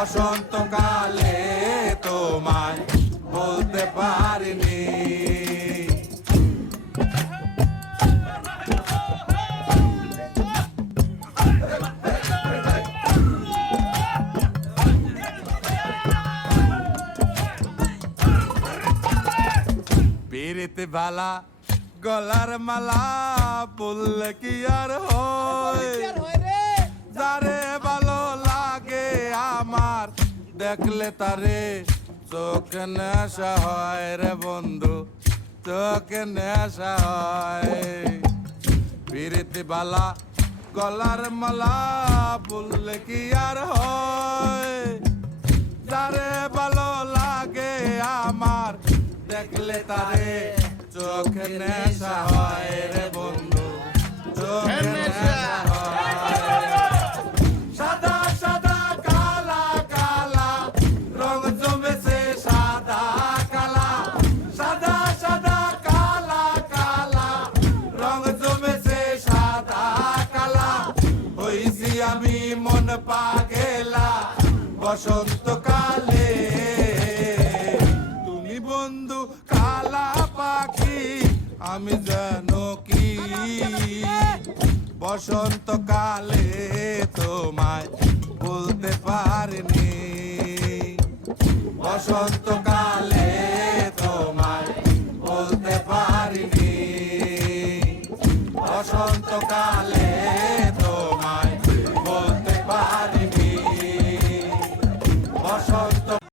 বসন্তকালে তোমায় বলতে পারিনি। পিরিতে বালা গলার মালা বললে কি আর হয়? যারে দেখলে তারে চোখ নেশা হয় রে বন্ধু চোখ নেশা হয়। পিরিতি বালা গলার মালা বললে কি আর হয়? যারে ভালো লাগে আমার দেখলে তারে চোখ নেশা হয় রে বন্ধু চোখ নেশা। মন পাগেলা, বসন্তকালে। তুমি বন্ধু কালা পাখি, আমি জানো কি? বসন্তকালে তোমায় বলতে পারিনি। বসন্তকাল